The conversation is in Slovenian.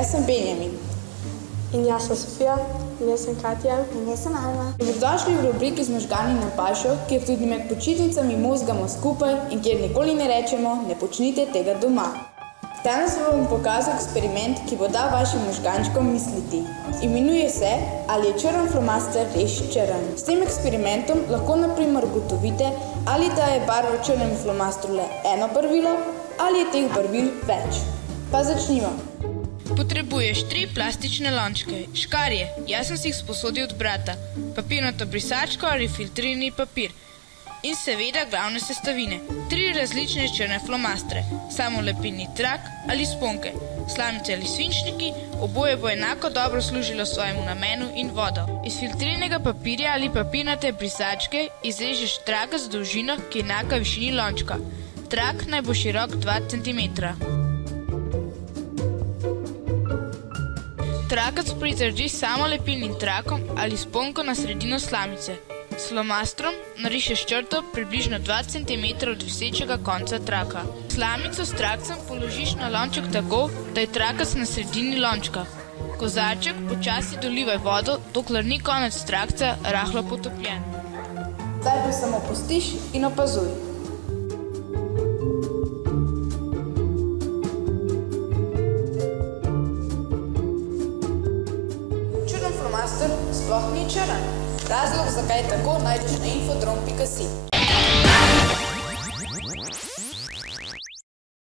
jaz sem Benjamin. In jaz sem Sofija, in jaz sem Katja. In jaz sem Alma. Dobrodošli v rubriki Z možgani na pašo, kjer tudi med počitnicami mozgamo skupaj in kjer nikoli ne rečemo, ne počnite tega doma. Danes vam bom pokazal eksperiment, ki bo dal vašim možgančkom misliti. Imenuje se, ali je črn flomaster res črn. S tem eksperimentom lahko na primer ugotovite, ali da je barva v črnem flomastru le eno barvilo, ali je teh barvil več. Pa začnimo. Potrebuješ 3 plastične lončke, škarje, jaz sem si jih sposodil od brata, papirnato brisačko ali filtrirani papir in seveda glavne sestavine, 3 različne črne flomastre, samolepilni trak ali sponke, slamice ali svinčniki, oboje bo enako dobro služilo svojemu namenu in vodo. Iz filtriranega papirja ali papirnate brisačke izrežeš trak z dolžino, ki je enaka višini lončka. Trak naj bo širok 2 cm. Trakac pridržiš samolepilnim trakom ali sponko na sredino slamice. S flomastrom narišeš črto približno 2 cm od visečega konca traka. Slamico s trakcem položiš na lonček tako, da je trakac na sredini lončka. Kozarček počasi dolivaj vodo, dokler ni konec trakca rahlo potopljen. Zdaj pa samo pustiš in opazuj. Črn flomaster sploh ni črn. Razlog, zakaj je tako, najdeš na infodrom.si.